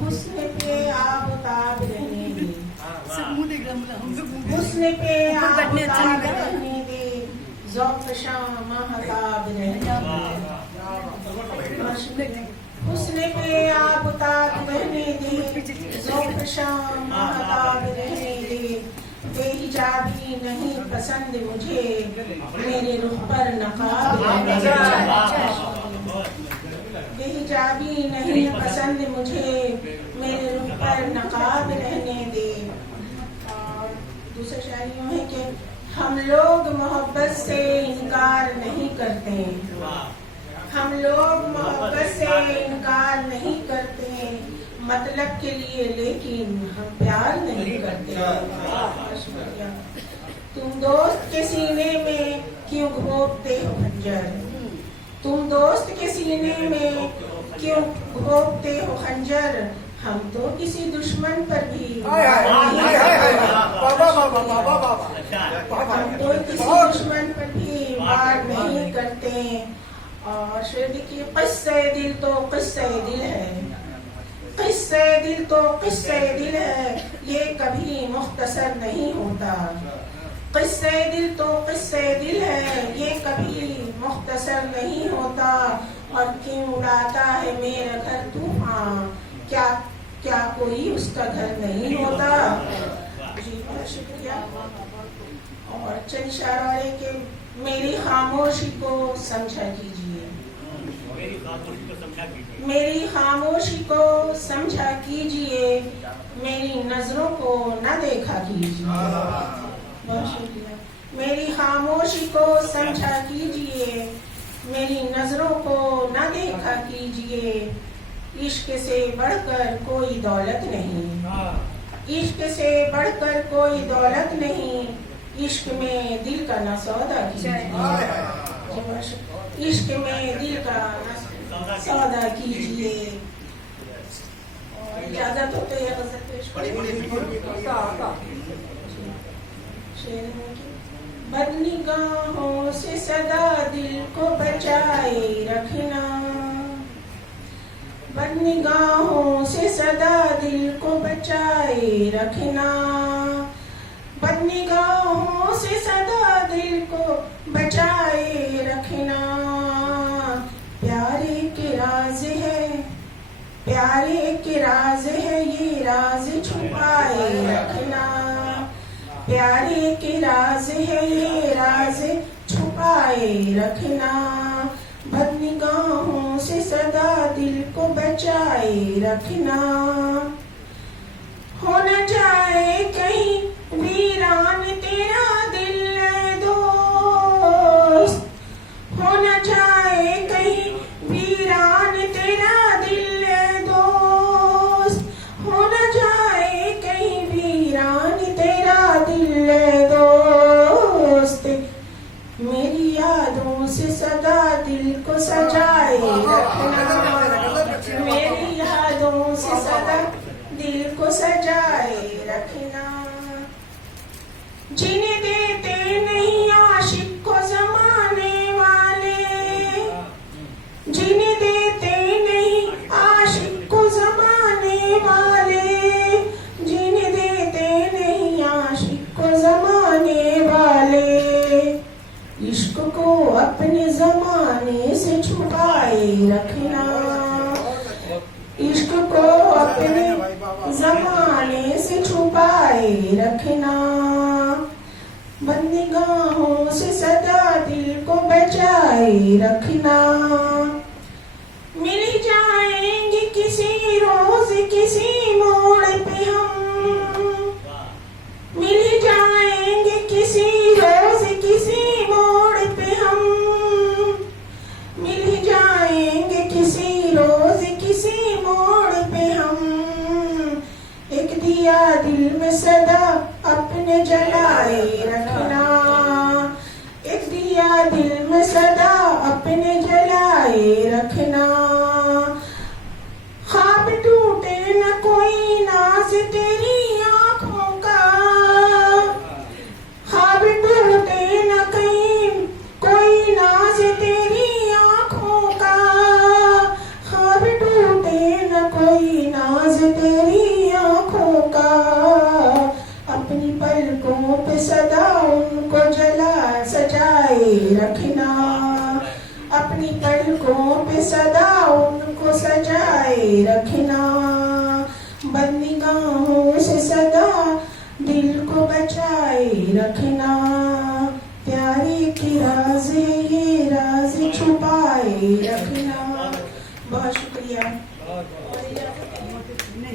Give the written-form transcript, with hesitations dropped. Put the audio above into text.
हुस्न पे आब ताब रहने दे, हुस्न पे आब ताब रहने दे, ज़ौक़ शाम महताब रहने दे। हुस्न पे आब ताब रहने दे, ज़ौक़ शाम महताब रहने दे। बेहिजाबी नहीं पसंद मुझे, मेरे रुख पर नकाब रहने दे। बेहिजाबी नहीं पसंद मुझे, मेरे रुख पर नकाब रहने दे। और दूसरा शायरी यूं है कि हम लोग मोहब्बत से इनकार नहीं करते, हम लोग मोहब्बत से इनकार नहीं करते, मतलब के लिए लेकिन हम प्यार नहीं करते। तुम दोस्त के सीने में क्यों घोंपते हो खंजर, तुम दोस्त के सीने में क्यों घोंपते हो खंजर, हम तो किसी दुश्मन पर भी हम तो किसी दुश्मन पर भी वार नहीं करते। और शेर देखिए, किस्से दिल तो किस्से दिल है, किस्से दिल तो किस्से दिल है, ये कभी मुख्तसर नहीं होता। किस्से दिल तो किस्से दिल है, ये कभी मुख्तसर नहीं होता। और क्यों उड़ाता है मेरा घर तूफान, क्या क्या कोई उसका घर नहीं होता। जी बहुत शुक्रिया। और चंद इशारा है कि मेरी खामोशी को समझा कीजिए, मेरी खामोशी को समझा कीजिए, मेरी नजरों को न देखा कीजिए। बहुत शुक्रिया। मेरी खामोशी को समझा कीजिए, मेरी नजरों को न देखा कीजिए। इश्क से बढ़कर कोई दौलत नहीं, इश्क से बढ़कर कोई दौलत नहीं, इश्क में दिल का न सौदा कीजिए, इश्क में दिल का न सौदा कीजिए। और इजाजत हो तो यह गज़ल पेश बदनिगाहों से सदा दिल को बचाए रखना, बदनिगाहों से सदा दिल को बचाए रखना, बदनिगाहों से सदा दिल को बचाए रखना। प्यारे के राज है, प्यारे के राज है, ये राज छुपाए रखना। प्यारे के राज है, ये राज छुपाए रखना। बदनिगाहों से सदा दिल को बचाए रखना। हो न जाए कहीं वीरान तेरा दिल दोस्त, हो न जाए कहीं वीरान तेरा दिल दोस्त, हो न जाए कहीं वीरान तेरा दिल दोस्त। मेरी यादों से सदा दिल को सजाए रखना, मेरी यादों से सदा दिल को सजाए रखना। जीने देते नहीं आशिक को जमाने वाले, जीने देते नहीं आशिक को जमाने वाले, जीने देते नहीं आशिक को जमाने वाले। इश्क को अपने जमाने से छुपाए रखना, इश्क को अपने जमाने से छुपाए रखना। बदनिगाहों से सदा दिल को बचाए रखना। मिल जाएंगे किसी रोज किसी मोड़ पे हम, मिल जाएंगे किसी रोज किसी मोड़ पे हम, मिल जाएंगे किसी रोज किसी मोड़ पे हम। एक दिया दिल में सदा अपने जलाए रखना, एक दिया दिल में सदा अपने जलाए रखना। ख्वाब टूटे न कोई नाज तेरी आँखों का, ख्वाब टूटे न कहीं कोई नाज तेरी आँखों का, ख्वाब टूटे पलकों पे सदा उनको जला सजाए रखना, अपनी पलकों पे सदा